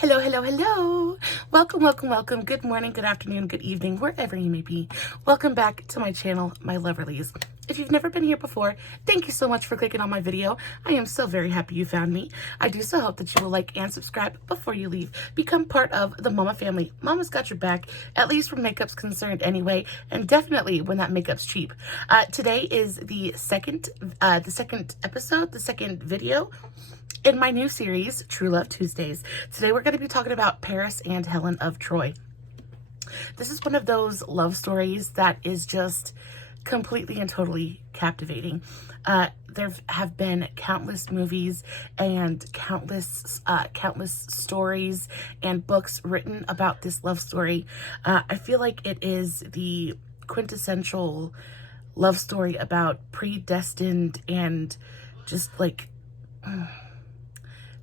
Hello, hello, hello. Welcome, welcome, welcome. Good morning, good afternoon, good evening, wherever you may be. Welcome back to my channel, my Loverlies. If you've never been here before, thank you so much for clicking on my video. I am so very happy you found me. I do so hope that you will like and subscribe before you leave. Become part of the Mama family. Mama's got your back, at least where makeup's concerned anyway, and definitely when that makeup's cheap. Today is the second episode, the second video in my new series, True Love Tuesdays. Today we're going to be talking about Paris and Helen of Troy. This is one of those love stories that is just completely and totally captivating. There have been countless movies and countless stories and books written about this love story. I feel like it is the quintessential love story about predestined and just like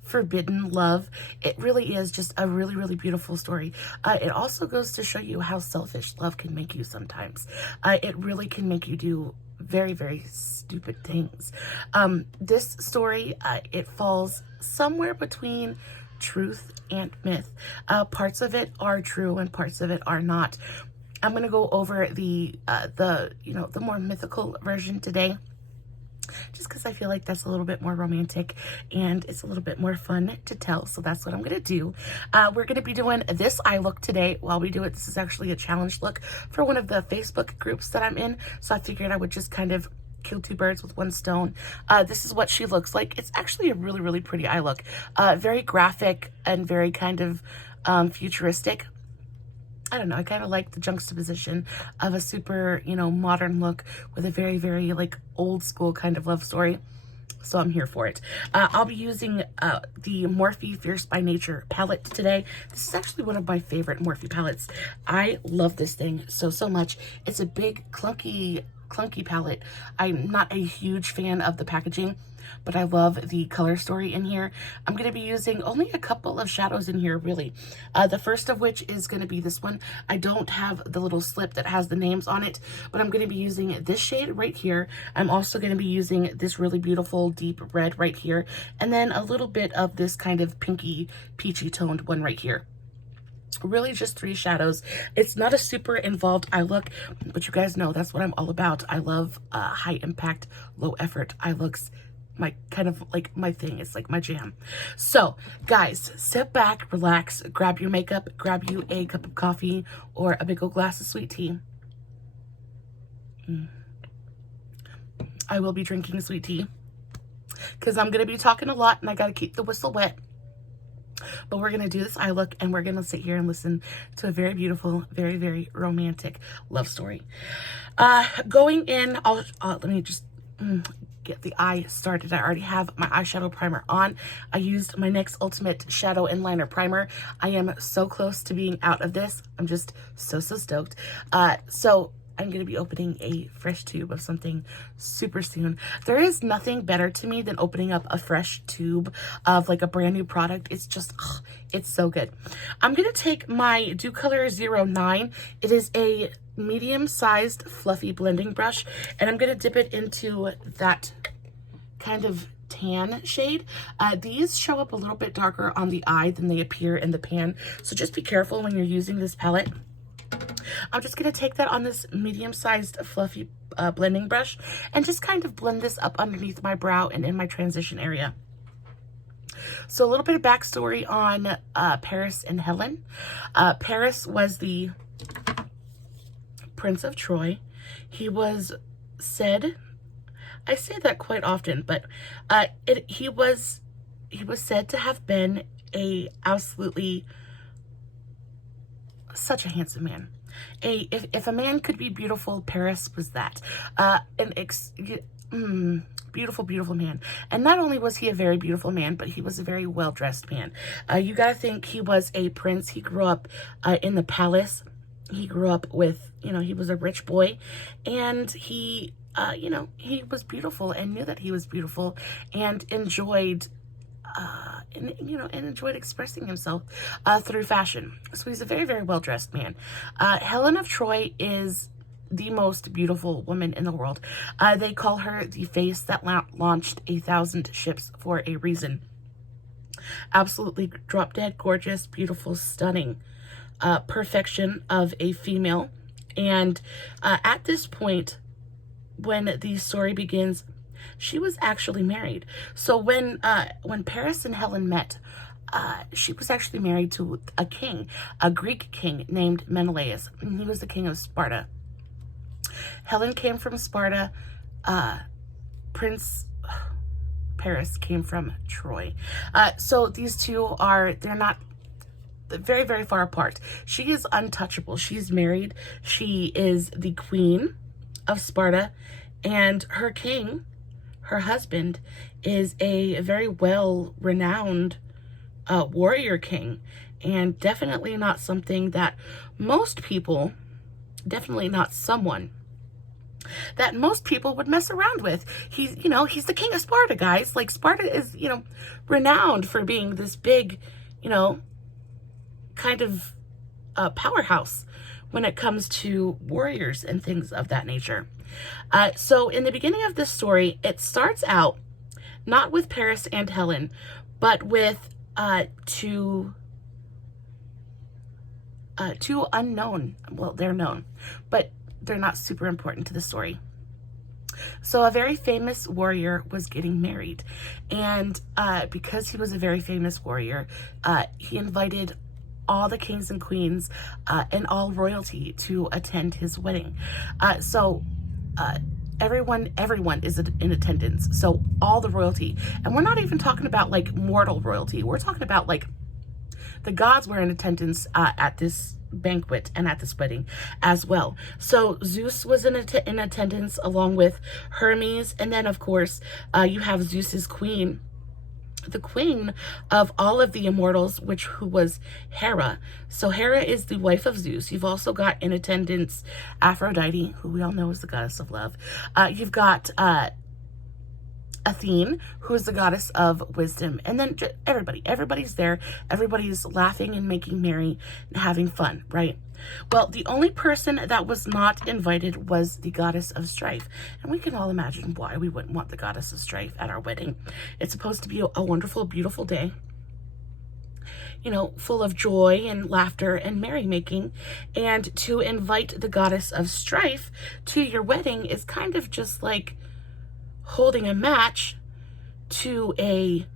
forbidden love. It really is just a really, really beautiful story. It also goes to show you how selfish love can make you sometimes. It really can make you do very, very stupid things. This story, it falls somewhere between truth and myth. Parts of it are true and parts of it are not. I'm going to go over the more mythical version today, just because I feel like that's a little bit more romantic and it's a little bit more fun to tell. So that's what I'm going to do. We're going to be doing this eye look today while we do it. This is actually a challenge look for one of the Facebook groups that I'm in. So I figured I would just kind of kill two birds with one stone. This is what she looks like. It's actually a really, really pretty eye look. Very graphic and very kind of futuristic. I don't know, I kind of like the juxtaposition of a super, modern look with a very, very like old school kind of love story. So I'm here for it. I'll be using the Morphe Fierce by Nature palette today. This is actually one of my favorite Morphe palettes. I love this thing so much. It's a big clunky palette. I'm not a huge fan of the packaging, but I love the color story in here. I'm going to be using only a couple of shadows in here, really. The first of which is going to be this one. I don't have the little slip that has the names on it, but I'm going to be using this shade right here. I'm also going to be using this really beautiful deep red right here, and then a little bit of this kind of pinky, peachy toned one right here. Really just three shadows. It's not a super involved eye look, but you guys know that's what I'm all about. I love high impact, low effort eye looks. My thing. It's like my jam. So guys, sit back, relax, grab your makeup, grab you a cup of coffee or a big old glass of sweet tea. I will be drinking sweet tea because I'm going to be talking a lot and I got to keep the whistle wet. But we're going to do this eye look and we're going to sit here and listen to a very beautiful, very, very romantic love story. Going in, let me just get the eye started. I already have my eyeshadow primer on. I used my NYX Ultimate Shadow and Liner Primer. I am so close to being out of this. I'm just so stoked. So I'm going to be opening a fresh tube of something super soon. There is nothing better to me than opening up a fresh tube of like a brand new product. It's just, it's so good. I'm going to take my Dew Color 09. It is a medium-sized fluffy blending brush, and I'm going to dip it into that kind of tan shade. These show up a little bit darker on the eye than they appear in the pan, so just be careful when you're using this palette. I'm just going to take that on this medium-sized fluffy blending brush and just kind of blend this up underneath my brow and in my transition area. So a little bit of backstory on Paris and Helen. Paris was the Prince of Troy. He was said, I say that quite often, but he was said to have been absolutely such a handsome man. If a man could be beautiful, Paris was that. Beautiful man. And not only was he a very beautiful man, but he was a very well-dressed man. You gotta think he was a prince. He grew up in the palace. He grew up with, he was a rich boy, and he was beautiful and knew that he was beautiful and enjoyed enjoyed expressing himself through fashion. So he's a very, very well-dressed man. Helen of Troy is the most beautiful woman in the world. They call her the face that launched 1,000 ships for a reason. Absolutely drop dead gorgeous, beautiful, stunning perfection of a female. And at this point, when the story begins, she was actually married. So when Paris and Helen met, she was actually married to a king, a Greek king named Menelaus. And he was the king of Sparta. Helen came from Sparta. Prince Paris came from Troy. So these two they're not very, very far apart. She is untouchable. She's married. She is the queen of Sparta, and her king, her husband, is a very well-renowned warrior king, and definitely not something that most people, definitely not someone that most people would mess around with. He's the king of Sparta, guys. Like, Sparta is, renowned for being this big, kind of powerhouse when it comes to warriors and things of that nature. So in the beginning of this story, it starts out not with Paris and Helen, but with two unknown, well, they're known, but they're not super important to the story. So a very famous warrior was getting married, and because he was a very famous warrior, he invited all the kings and queens and all royalty to attend his wedding. So everyone is in attendance. So all the royalty, and we're not even talking about like mortal royalty. We're talking about like the gods were in attendance at this banquet and at this wedding as well. So Zeus was in attendance along with Hermes, and then of course you have Zeus's queen, the queen of all of the immortals, who was Hera. So Hera is the wife of Zeus. You've also got in attendance Aphrodite, who we all know is the goddess of love. You've got Athene, who is the goddess of wisdom, and then everybody's there. Everybody's laughing and making merry and having fun, right? Well, the only person that was not invited was the goddess of strife, and we can all imagine why we wouldn't want the goddess of strife at our wedding. It's supposed to be a wonderful, beautiful day, full of joy and laughter and merrymaking, and to invite the goddess of strife to your wedding is kind of just like holding a match to a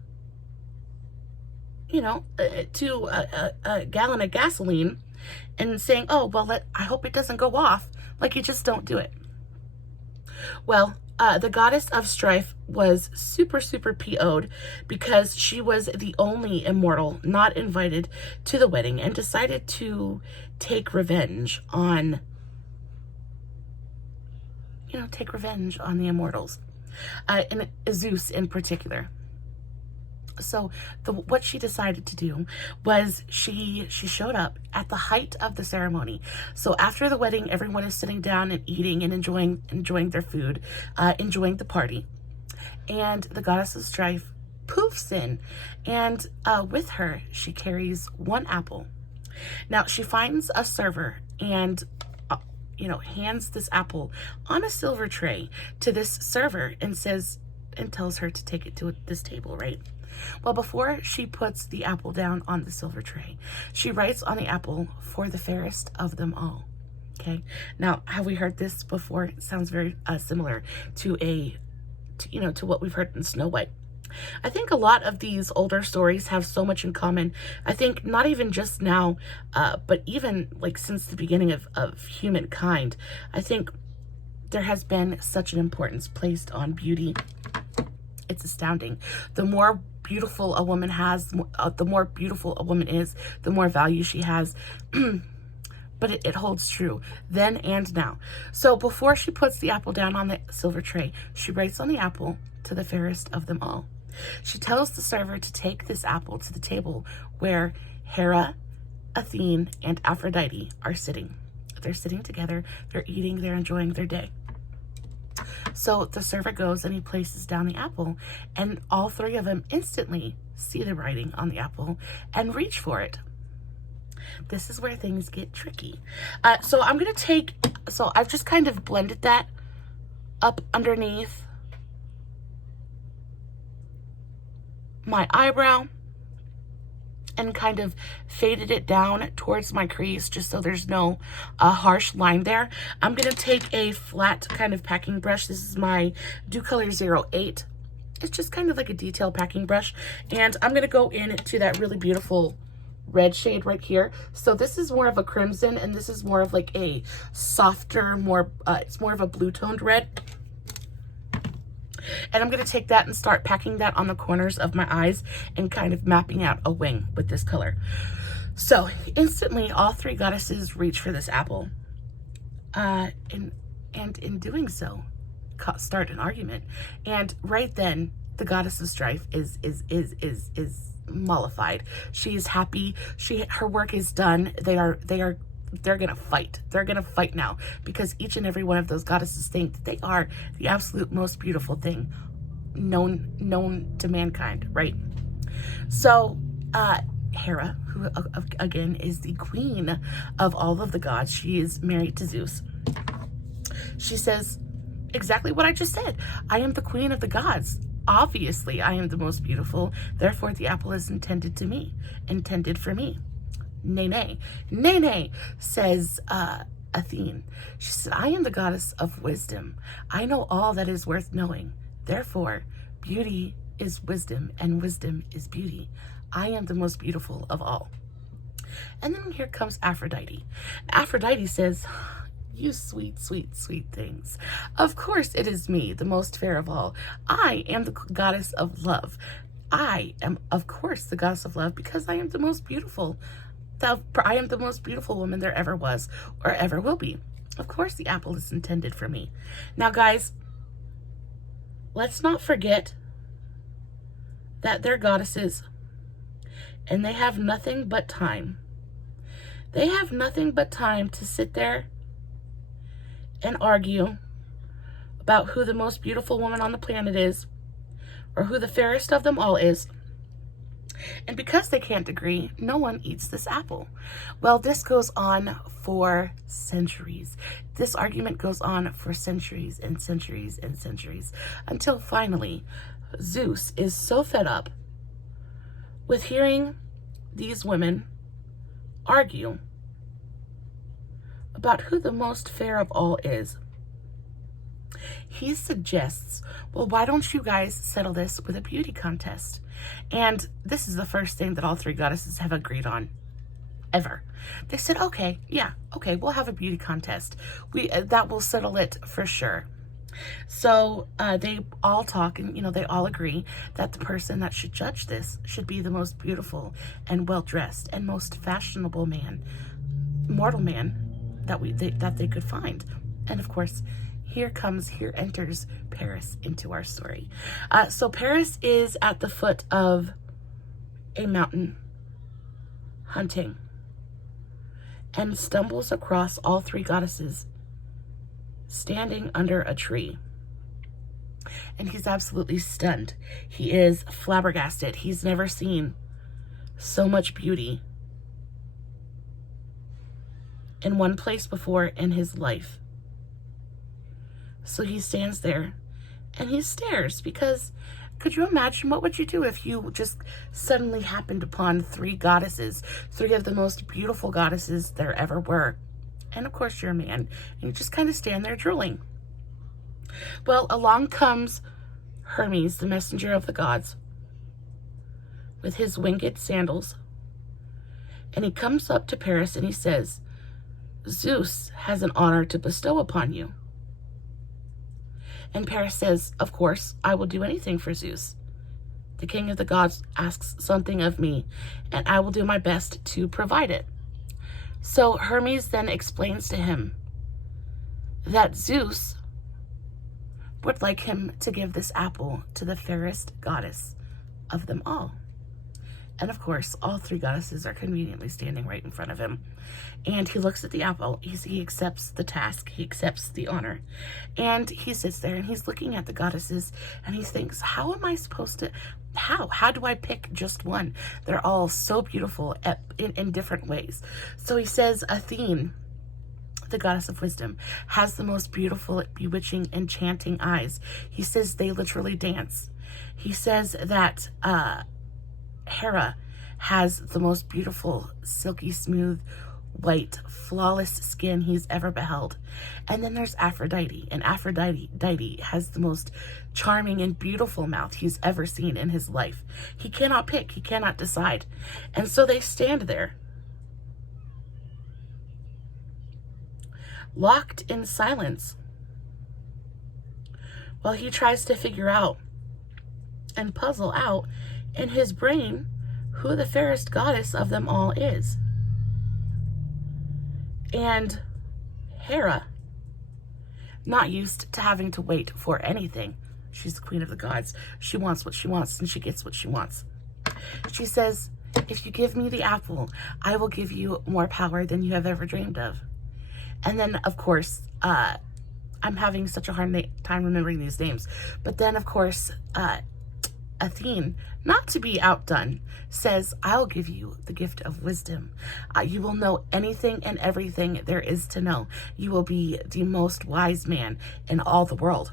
gallon of gasoline and saying, oh, well, I hope it doesn't go off. Like, you just don't do it. Well, the goddess of strife was super, super PO'd because she was the only immortal not invited to the wedding and decided to take revenge on, the immortals. And Zeus in particular. So what she decided to do was she showed up at the height of the ceremony. So after the wedding, everyone is sitting down and eating and enjoying their food, enjoying the party. And the goddess of strife poofs in, and with her, she carries one apple. Now, she finds a server and hands this apple on a silver tray to this server and tells her to take it to this table, right? Well, before she puts the apple down on the silver tray, she writes on the apple, "For the fairest of them all." Okay. Now, have we heard this before? It sounds very similar to what we've heard in Snow White. I think a lot of these older stories have so much in common. I think not even just now, but even like since the beginning of humankind, I think there has been such an importance placed on beauty. It's astounding. The more beautiful a woman has, the more beautiful a woman is, the more value she has. But it holds true then and now. So before she puts the apple down on the silver tray, she writes on the apple, "To the fairest of them all." She tells the server to take this apple to the table where Hera, Athene, and Aphrodite are sitting. They're sitting together, they're eating, they're enjoying their day. So the server goes and he places down the apple, and all three of them instantly see the writing on the apple and reach for it. This is where things get tricky. So I've just kind of blended that up underneath my eyebrow, and kind of faded it down towards my crease just so there's no harsh line there. I'm going to take a flat kind of packing brush. This is my Dew Color 08. It's just kind of like a detail packing brush. And I'm going to go into that really beautiful red shade right here. So this is more of a crimson, and this is more of like a softer, more, it's more of a blue toned red. And I'm going to take that and start packing that on the corners of my eyes and kind of mapping out a wing with this color. So instantly, all three goddesses reach for this apple. And in doing so, start an argument. And right then, the goddess of strife is mollified. She is happy. Her work is done. They're gonna fight. They're gonna fight now because each and every one of those goddesses think that they are the absolute most beautiful thing known to mankind, right? So Hera, who again is the queen of all of the gods, she is married to Zeus. She says exactly what I just said. I am the queen of the gods. Obviously, I am the most beautiful. Therefore, the apple is intended for me. Nay, nay. Nay, nay, says Athene. She said, I am the goddess of wisdom. I know all that is worth knowing. Therefore, beauty is wisdom, and wisdom is beauty. I am the most beautiful of all. And then here comes Aphrodite. Aphrodite says, you sweet, sweet, sweet things. Of course it is me, the most fair of all. I am the goddess of love. I am, of course, the goddess of love because I am the most beautiful. I am the most beautiful woman there ever was or ever will be. Of course the apple is intended for me. Now, guys, let's not forget that they're goddesses and they have nothing but time. They have nothing but time to sit there and argue about who the most beautiful woman on the planet is or who the fairest of them all is. And because they can't agree, no one eats this apple. Well, this goes on for centuries. This argument goes on for centuries and centuries and centuries until finally Zeus is so fed up with hearing these women argue about who the most fair of all is. He suggests, well, why don't you guys settle this with a beauty contest? And this is the first thing that all three goddesses have agreed on, ever. They said, okay, yeah, okay, we'll have a beauty contest. That will settle it for sure. So they all talk and, they all agree that the person that should judge this should be the most beautiful and well-dressed and most fashionable mortal man that they could find. And of course, here enters Paris into our story. So Paris is at the foot of a mountain hunting and stumbles across all three goddesses standing under a tree. And he's absolutely stunned. He is flabbergasted. He's never seen so much beauty in one place before in his life. So he stands there and he stares because could you imagine what would you do if you just suddenly happened upon three goddesses, three of the most beautiful goddesses there ever were? And of course you're a man and you just kind of stand there drooling. Well, along comes Hermes, the messenger of the gods, with his winged sandals. And he comes up to Paris and he says, Zeus has an honor to bestow upon you. And Paris says, of course, I will do anything for Zeus. The king of the gods asks something of me, and I will do my best to provide it. So Hermes then explains to him that Zeus would like him to give this apple to the fairest goddess of them all. And of course, all three goddesses are conveniently standing right in front of him. And he looks at the apple. He accepts the task. He accepts the honor. And he sits there and he's looking at the goddesses and he thinks, how am I supposed to, how do I pick just one? They're all so beautiful in different ways. So he says, Athene, the goddess of wisdom, has the most beautiful, bewitching, enchanting eyes. He says they literally dance. He says that Hera has the most beautiful, silky smooth, white, flawless skin he's ever beheld. And then there's Aphrodite, and Aphrodite has the most charming and beautiful mouth he's ever seen in his life. He cannot pick, he cannot decide. And so they stand there, locked in silence, while he tries to figure out and puzzle out in his brain who the fairest goddess of them all is. And Hera, not used to having to wait for anything. She's the queen of the gods. She wants what she wants, and she gets what she wants. She says, if you give me the apple, I will give you more power than you have ever dreamed of. And then, of course, I'm having such a hard time remembering these names. But then, of course, Athene, not to be outdone, says, I'll give you the gift of wisdom. You will know anything and everything there is to know. You will be the most wise man in all the world.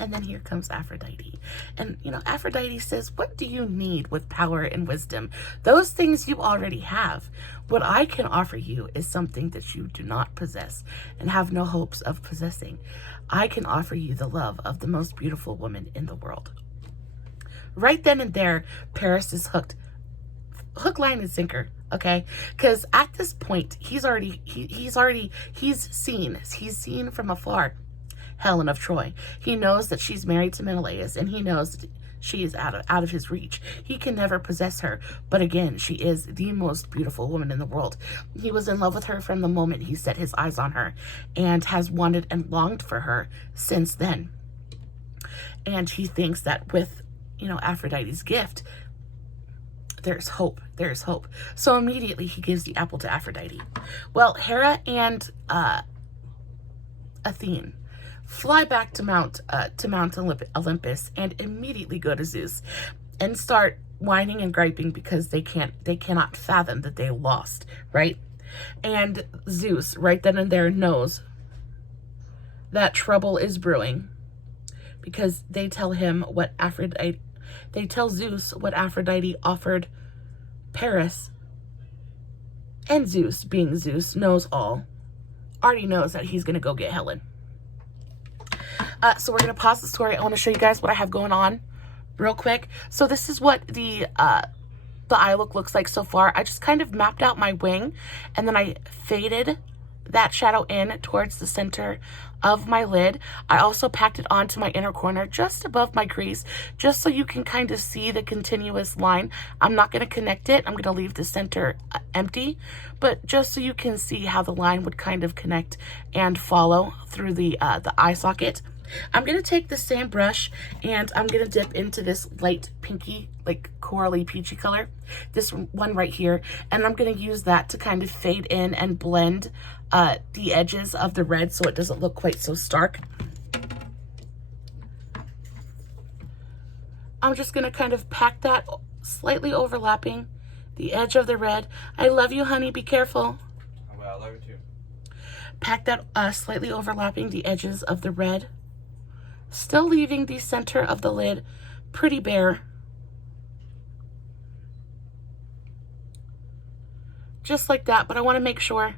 And then here comes Aphrodite. And, you know, Aphrodite says, what do you need with power and wisdom? Those things you already have. What I can offer you is something that you do not possess and have no hopes of possessing. I can offer you the love of the most beautiful woman in the world. Right then and there, Paris is hooked. Hook, line, and sinker, okay? Because at this point, he's seen from afar Helen of Troy. He knows that she's married to Menelaus, and he knows that she is out of his reach. He can never possess her, but again, she is the most beautiful woman in the world. He was in love with her from the moment he set his eyes on her, and has wanted and longed for her since then. And he thinks that with, you know, Aphrodite's gift, there's hope. There's hope. So immediately he gives the apple to Aphrodite. Well, Hera and Athene fly back to Mount Olympus and immediately go to Zeus and start whining and griping because they cannot fathom that they lost, right? And Zeus right then and there knows that trouble is brewing, because they tell Zeus what Aphrodite offered Paris. And Zeus, being Zeus, knows all, already knows that he's going to go get Helen. So we're going to pause the story. I want to show you guys what I have going on real quick. So this is what the eye look looks like so far. I just kind of mapped out my wing, and then I faded that shadow in towards the center of my lid. I also packed it onto my inner corner just above my crease, just so you can kind of see the continuous line. I'm not going to connect it. I'm going to leave the center empty, but just so you can see how the line would kind of connect and follow through the eye socket. I'm going to take the same brush and I'm going to dip into this light pinky, like corally peachy color, this one right here, and I'm going to use that to kind of fade in and blend the edges of the red so it doesn't look quite so stark. I'm just going to kind of pack that slightly overlapping the edge of the red. I love you, honey. Be careful. Oh, well, I love you too. Pack that slightly overlapping the edges of the red, still leaving the center of the lid pretty bare. Just like that, but I want to make sure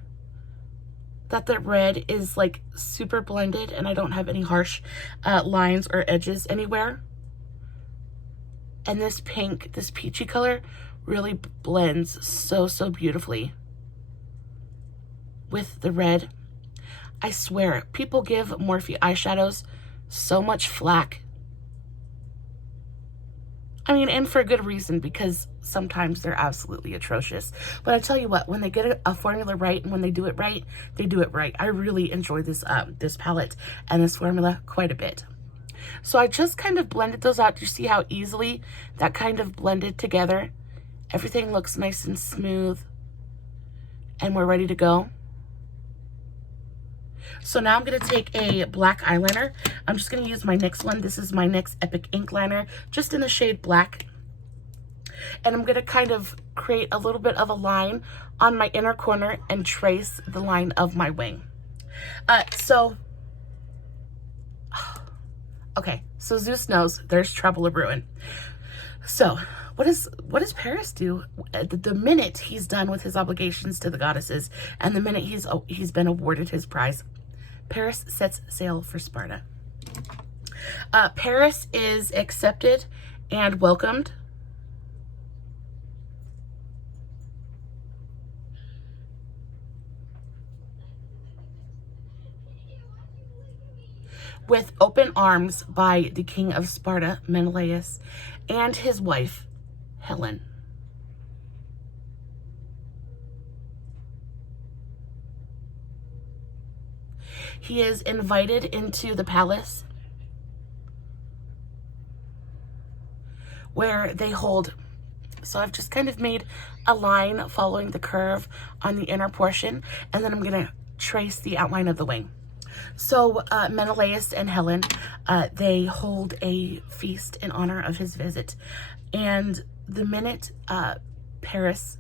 that the red is like super blended and I don't have any harsh lines or edges anywhere. And this pink, this peachy color really blends so beautifully with the red. I swear, people give Morphe eyeshadows so much flack. I mean, and for good reason, because sometimes they're absolutely atrocious. But I tell you what, when they get a formula right and when they do it right, they do it right. I really enjoy this this palette and this formula quite a bit. So I just kind of blended those out. You see how easily that kind of blended together? Everything looks nice and smooth. And we're ready to go. So now I'm going to take a black eyeliner. I'm just going to use my NYX one. This is my NYX Epic Ink Liner, just in the shade black. And I'm going to kind of create a little bit of a line on my inner corner and trace the line of my wing. Okay, so Zeus knows there's trouble a brewing. So what does Paris do the minute he's done with his obligations to the goddesses, and the minute he's been awarded his prize? Paris sets sail for Sparta. Paris is accepted and welcomed with open arms by the king of Sparta, Menelaus, and his wife, Helen. He is invited into the palace where they hold. So I've just kind of made a line following the curve on the inner portion, and then I'm going to trace the outline of the wing. So Menelaus and Helen, they hold a feast in honor of his visit. And the minute Paris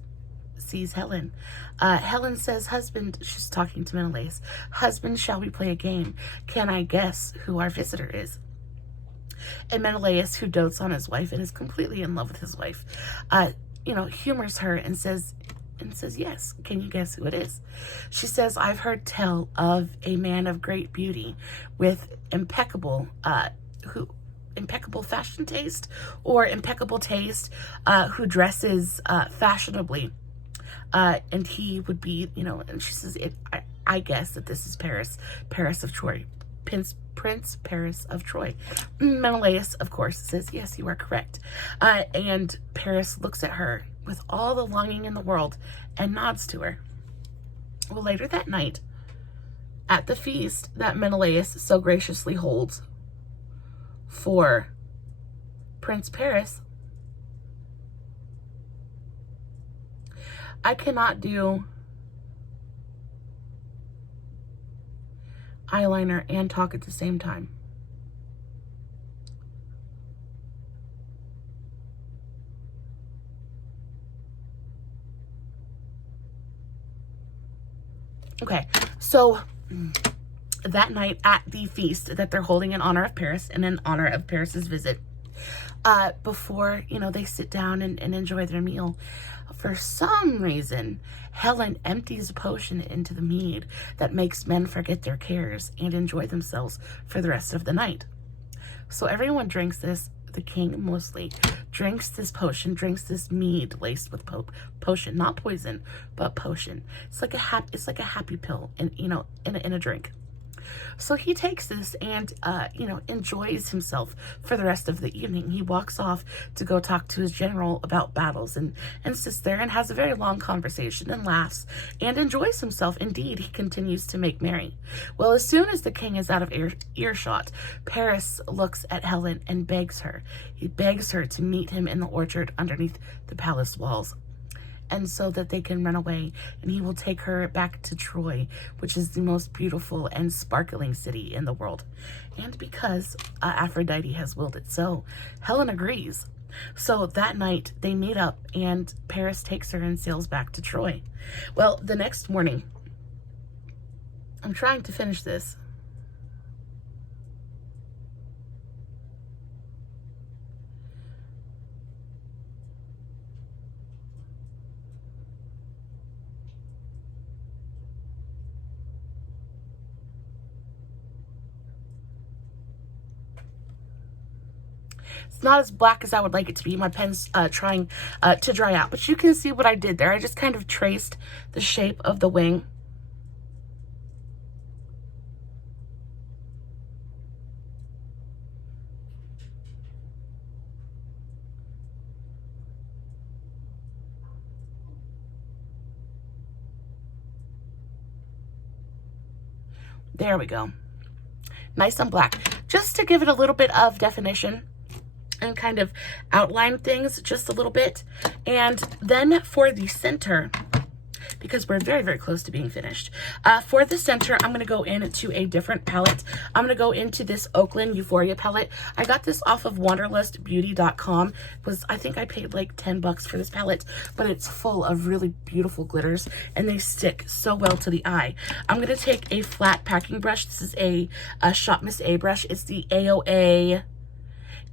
sees Helen, Helen says, husband, she's talking to Menelaus, husband, shall we play a game? Can I guess who our visitor is? And Menelaus, who dotes on his wife and is completely in love with his wife, humors her and says, yes, can you guess who it is? She says, I've heard tell of a man of great beauty with impeccable fashion taste, or impeccable taste, who dresses fashionably. And he would be, and she says, I guess that this is Paris of Troy. Prince Paris of Troy. Menelaus, of course, says, yes, you are correct. And Paris looks at her with all the longing in the world and nods to her. Well, later that night, at the feast that Menelaus so graciously holds for Prince Paris, I cannot do eyeliner and talk at the same time. Okay, so that night at the feast that they're holding in honor of Paris and in honor of Paris's visit, before, they sit down and enjoy their meal, for some reason, Helen empties a potion into the mead that makes men forget their cares and enjoy themselves for the rest of the night. So everyone drinks this. The king mostly drinks this potion, drinks this mead laced with potion, not poison, but potion. It's like a happy pill, in a drink. So he takes this and, enjoys himself for the rest of the evening. He walks off to go talk to his general about battles and sits there and has a very long conversation and laughs and enjoys himself. Indeed, he continues to make merry. Well, as soon as the king is out of earshot, Paris looks at Helen and begs her. He begs her to meet him in the orchard underneath the palace walls, and so that they can run away, and he will take her back to Troy, which is the most beautiful and sparkling city in the world. And because Aphrodite has willed it so, Helen agrees. So that night they meet up, and Paris takes her and sails back to Troy. Well, the next morning, I'm trying to finish this. It's not as black as I would like it to be. My pen's trying to dry out. But you can see what I did there. I just kind of traced the shape of the wing. There we go. Nice and black. Just to give it a little bit of definition and kind of outline things just a little bit. And then for the center, because we're very, very close to being finished, for the center, I'm going to go into a different palette. I'm going to go into this Okalan Euphoria palette. I got this off of wanderlustbeauty.com. I think I paid like 10 bucks for this palette, but it's full of really beautiful glitters, and they stick so well to the eye. I'm going to take a flat packing brush. This is a Shop Miss A brush. It's the AOA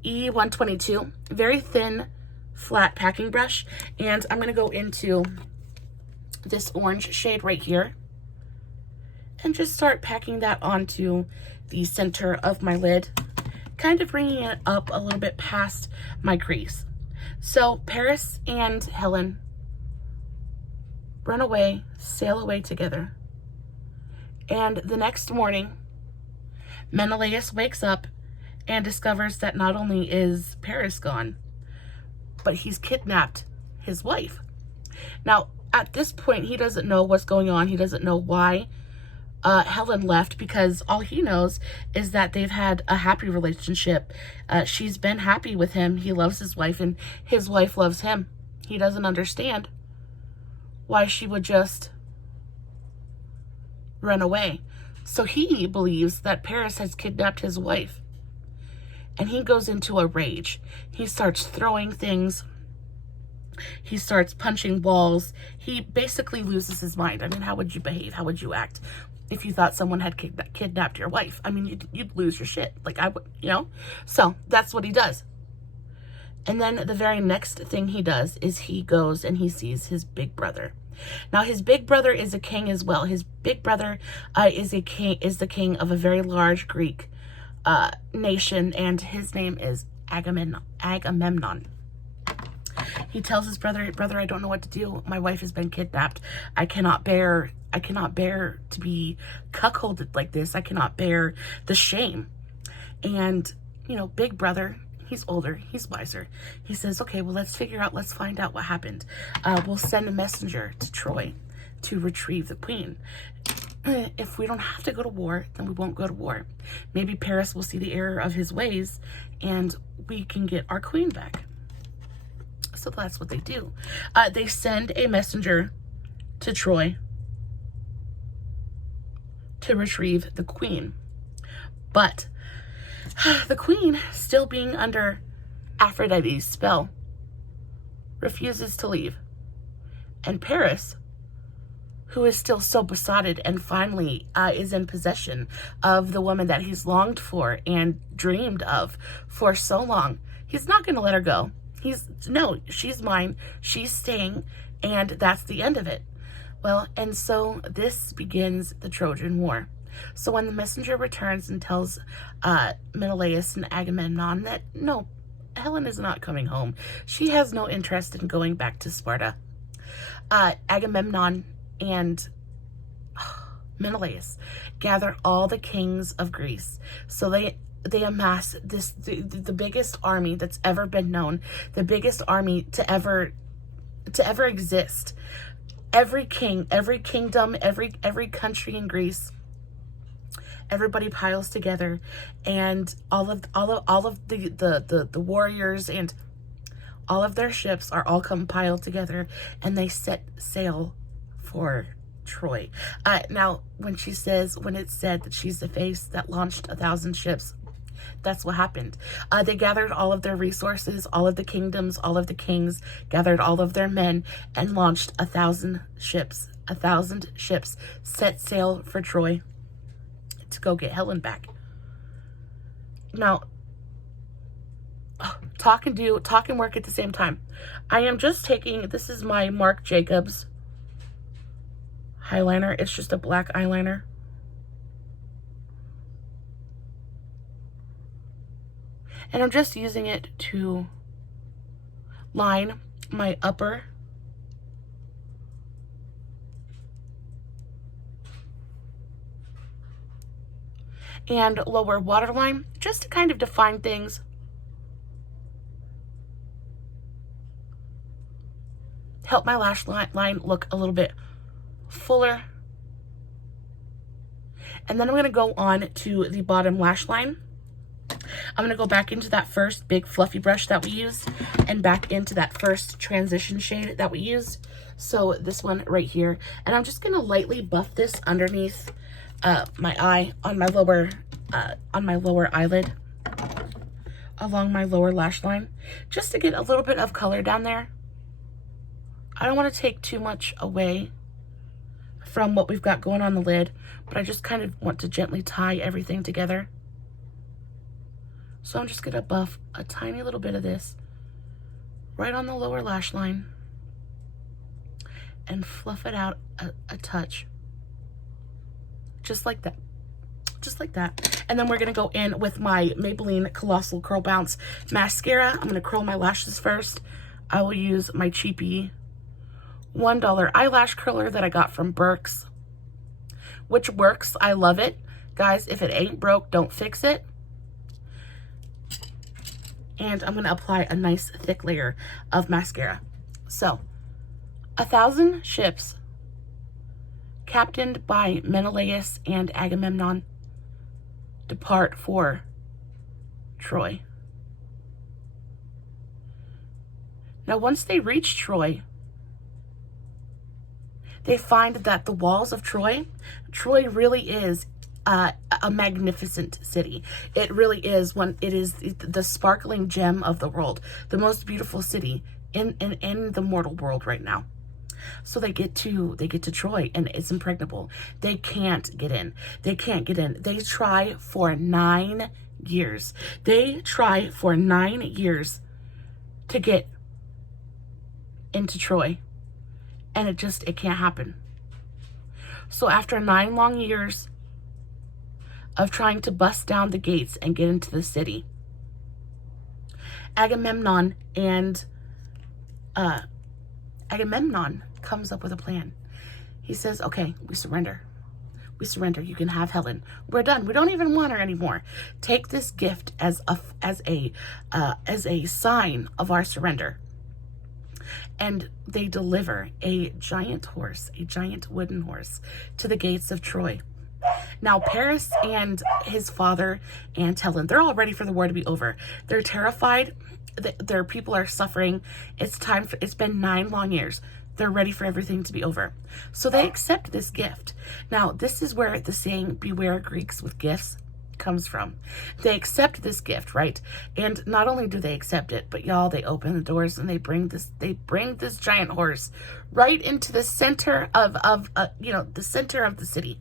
E122, very thin, flat packing brush, and I'm going to go into this orange shade right here and just start packing that onto the center of my lid, kind of bringing it up a little bit past my crease. So Paris and Helen run away, sail away together. And the next morning, Menelaus wakes up and discovers that not only is Paris gone, but he's kidnapped his wife. Now, at this point, he doesn't know what's going on. He doesn't know why Helen left, because all he knows is that they've had a happy relationship. She's been happy with him. He loves his wife, and his wife loves him. He doesn't understand why she would just run away. So he believes that Paris has kidnapped his wife, and he goes into a rage. He starts throwing things. He starts punching walls. He basically loses his mind. I mean, how would you behave? How would you act if you thought someone had kidnapped your wife? I mean, you'd lose your shit. Like, I would, you know? So that's what he does. And then the very next thing he does is he goes and he sees his big brother. Now, his big brother is a king as well. His big brother is the king of a very large Greek nation, and his name is Agamemnon. He tells his brother, I don't know what to do. My wife has been kidnapped. I cannot bear to be cuckolded like this. I cannot bear the shame. And, you know, big brother, he's older, he's wiser. He says, okay, well, let's find out what happened. We'll send a messenger to Troy to retrieve the queen. If we don't have to go to war, then we won't go to war. Maybe Paris will see the error of his ways and we can get our queen back. So that's what they do. They send a messenger to Troy to retrieve the queen. But the queen, still being under Aphrodite's spell, refuses to leave. And Paris, who is still so besotted and finally is in possession of the woman that he's longed for and dreamed of for so long, he's not going to let her go. No, she's mine, she's staying, and that's the end of it. Well, and so this begins the Trojan War. So when the messenger returns and tells Menelaus and Agamemnon that, no, Helen is not coming home, she has no interest in going back to Sparta, Agamemnon and Menelaus gather all the kings of Greece. So they amass the biggest army that's ever been known, the biggest army to ever exist. Every king, every kingdom, every country in Greece, everybody piles together, and all of the warriors and all of their ships are all compiled together, and they set sail for Troy. Now, when it's said that she's the face that launched 1,000 ships, that's what happened. They gathered all of their resources, all of the kingdoms, all of the kings, gathered all of their men, and launched 1,000 ships. 1,000 ships set sail for Troy to go get Helen back. Now, talk and work at the same time. I am just taking, this is my Marc Jacobs eyeliner. It's just a black eyeliner. And I'm just using it to line my upper and lower waterline, just to kind of define things. Help my lash line look a little bit fuller. And then I'm going to go on to the bottom lash line. I'm going to go back into that first big fluffy brush that we used and back into that first transition shade that we used. So this one right here. And I'm just going to lightly buff this underneath my eye on my lower eyelid, along my lower lash line, just to get a little bit of color down there. I don't want to take too much away from what we've got going on the lid, but I just kind of want to gently tie everything together. So I'm just going to buff a tiny little bit of this right on the lower lash line and fluff it out a touch. Just like that. Just like that. And then we're going to go in with my Maybelline Colossal Curl Bounce Mascara. I'm going to curl my lashes first. I will use my cheapy $1 eyelash curler that I got from Burke's, which works. I love it. Guys, if it ain't broke, don't fix it. And I'm going to apply a nice thick layer of mascara. So, 1,000 ships, captained by Menelaus and Agamemnon, depart for Troy. Now, once they reach Troy, they find that the walls of Troy really is a magnificent city. It really is it is the sparkling gem of the world, the most beautiful city in the mortal world right now. So they get to Troy, and it's impregnable. They can't get in. They can't get in. They try for 9 years. They try for 9 years to get into Troy, and it can't happen. So after 9 long years of trying to bust down the gates and get into the city, Agamemnon comes up with a plan. He says, okay, we surrender. We surrender. You can have Helen. We're done. We don't even want her anymore. Take this gift as a sign of our surrender. And they deliver a giant horse, a giant wooden horse, to the gates of Troy. Now, Paris and his father and Helen, they're all ready for the war to be over. They're terrified. Their people are suffering. It's been 9 long years. They're ready for everything to be over. So they accept this gift. Now, this is where the saying, beware Greeks with gifts, comes from. They accept this gift, right? And not only do they accept it, but y'all, they open the doors and they bring this giant horse right into the center of the center of the city.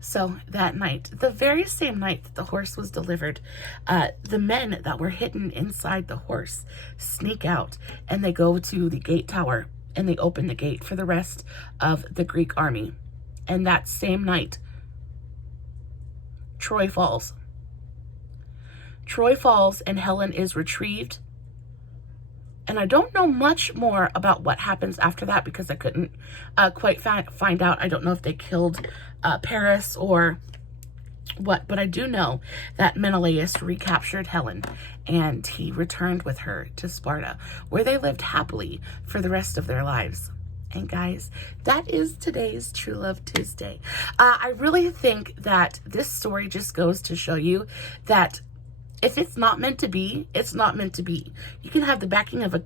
So that night, the very same night that the horse was delivered, the men that were hidden inside the horse sneak out, and they go to the gate tower and they open the gate for the rest of the Greek army. And that same night, Troy falls. Troy falls and Helen is retrieved. And I don't know much more about what happens after that because I couldn't quite find out. I don't know if they killed Paris or what, but I do know that Menelaus recaptured Helen and he returned with her to Sparta, where they lived happily for the rest of their lives. And guys, that is today's True Love Tuesday. I really think that this story just goes to show you that if it's not meant to be, it's not meant to be. You can have the backing of the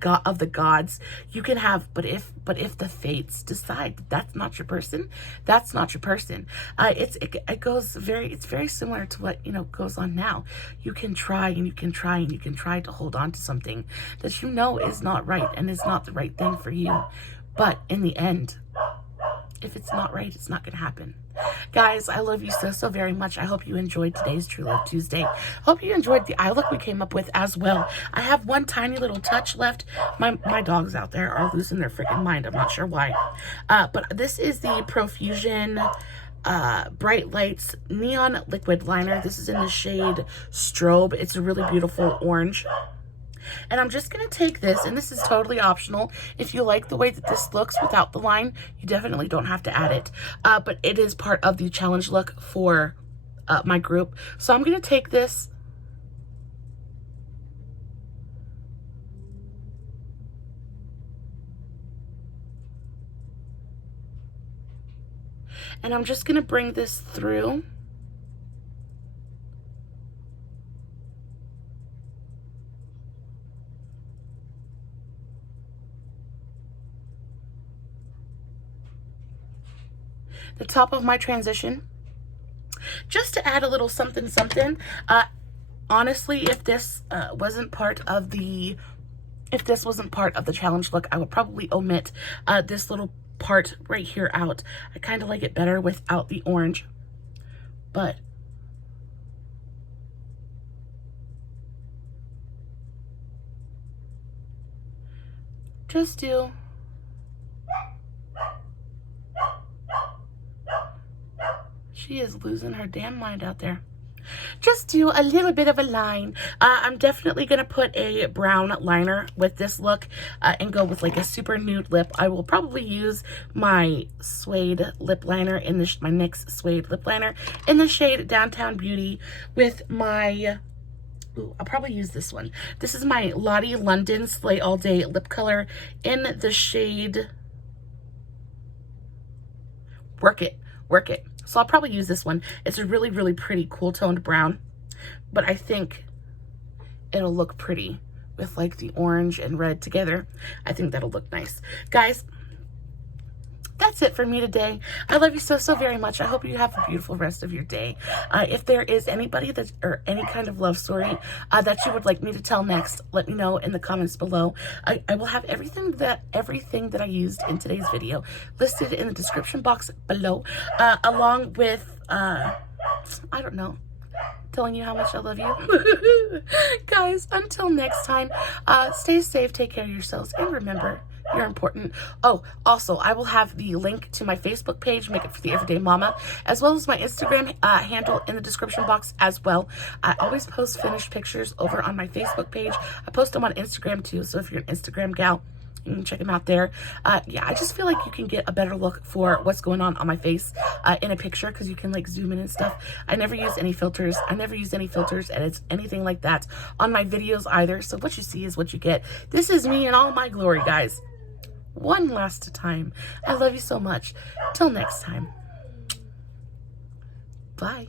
gods. You can have, but if the fates decide that that's not your person, that's not your person. It's very similar to what goes on now. You can try and you can try and you can try to hold on to something that you know is not right and is not the right thing for you. But in the end, if it's not right, it's not going to happen. Guys, I love you so very much. I hope you enjoyed today's True Love Tuesday. Hope you enjoyed the eye look we came up with as well. I have one tiny little touch left. My dogs out there are losing their freaking mind. I'm not sure why. But this is the Profusion Bright Lights Neon Liquid Liner. This is in the shade Strobe. It's a really beautiful orange. And I'm just going to take this, and this is totally optional. If you like the way that this looks without the line, you definitely don't have to add it. But it is part of the challenge look for my group. So I'm going to take this. And I'm just going to bring this through. The top of my transition, just to add a little something. Honestly, if this wasn't part of the challenge look, I would probably omit this little part right here out. I kind of like it better without the orange, but just do she is losing her damn mind out there. Just do a little bit of a line. I'm definitely going to put a brown liner with this look and go with like a super nude lip. I will probably use my suede lip liner in this, my NYX suede lip liner in the shade Downtown Beauty with my, ooh, I'll probably use this one. This is my Lottie London Slay All Day lip color in the shade Work It, Work It. So I'll probably use this one. It's a really, really pretty cool toned brown, but I think it'll look pretty with like the orange and red together. I think that'll look nice. Guys, that's it for me today. I love you so, so very much. I hope you have a beautiful rest of your day. If there is anybody that, or any kind of love story that you would like me to tell next, let me know in the comments below. I will have everything that I used in today's video listed in the description box below, along with, I don't know, telling you how much I love you. Guys, until next time, stay safe, take care of yourselves, and remember, you're important. Oh, also, I will have the link to my Facebook page, Make It For The Everyday Mama, as well as my Instagram handle in the description box as well. I always post finished pictures over on my Facebook page. I post them on Instagram too, so if you're an Instagram gal, you can check them out there. Yeah, I just feel like you can get a better look for what's going on my face in a picture, because you can like zoom in and stuff. I never use any filters. I never use any filters, and it's anything like that on my videos either. So what you see is what you get. This is me in all my glory, guys. One last time. I love you so much. Till next time. Bye.